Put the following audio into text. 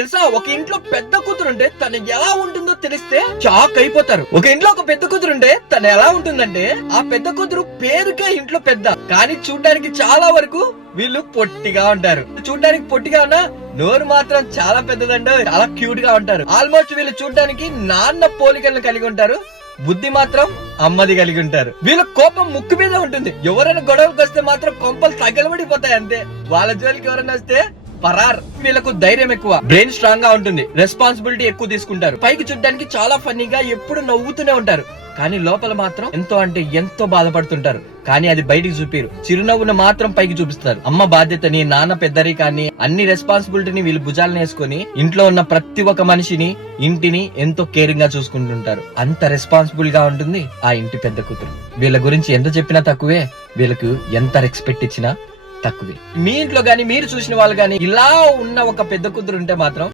తెలుసా, ఒక ఇంట్లో పెద్ద కూతురుంటే తను ఎలా ఉంటుందో తెలిస్తే షాక్ అయిపోతారు. ఒక ఇంట్లో ఒక పెద్ద కూతురుంటే తను ఎలా ఉంటుందంటే, ఆ పెద్ద కూతురు పేరుకే ఇంట్లో పెద్ద, కానీ చూడ్డానికి చాలా వరకు వీళ్ళు పొట్టిగా ఉంటారు. చూడ్డానికి పొట్టిగా ఉన్నా నోరు మాత్రం చాలా పెద్దదండి, చాలా క్యూట్ గా ఉంటారు. ఆల్మోస్ట్ వీళ్ళు చూడ్డానికి నాన్న పోలికలను కలిగి ఉంటారు, బుద్ధి మాత్రం అమ్మది కలిగి ఉంటారు. వీళ్ళ కోపం ముక్కు మీద ఉంటుంది. ఎవరైనా గొడవలకు వస్తే మాత్రం కొంపలు తగలబడిపోతాయి అంతే. వాళ్ళ జోలికి ఎవరైనా వస్తే పరార్. వీళ్ళకు ధైర్యం ఎక్కువ, బ్రెయిన్ స్ట్రాంగ్ గా ఉంటుంది, రెస్పాన్సిబిలిటీ ఎక్కువ తీసుకుంటారు. పైకి చూడ్డానికి చాలా ఫన్నీగా ఎప్పుడు నవ్వుతూనే ఉంటారు, కానీ లోపల మాత్రం ఎంతో అంటే ఎంతో బాధపడుతుంటారు. కానీ అది బయటికి చూపిరు, చిరునవ్వును మాత్రం పైకి చూపిస్తారు. అమ్మ బాధ్యతని, నాన్న పెద్దరికాన్ని, అన్ని రెస్పాన్సిబిలిటీని వీళ్ళు భుజాలను వేసుకుని ఇంట్లో ఉన్న ప్రతి ఒక్క మనిషిని, ఇంటిని ఎంతో కేరింగ్ గా చూసుకుంటుంటారు. అంత రెస్పాన్సిబుల్ గా ఉంటుంది ఆ ఇంటి పెద్ద కూతురు. వీళ్ళ గురించి ఎంత చెప్పినా తక్కువే, వీళ్ళకు ఎంత రెస్పెక్ట్ ఇచ్చినా తక్కువే. మీ ఇంట్లో గానీ, మీరు చూసిన వాళ్ళు గానీ ఇలా ఉన్న ఒక పెద్ద కూతురు ఉంటే మాత్రం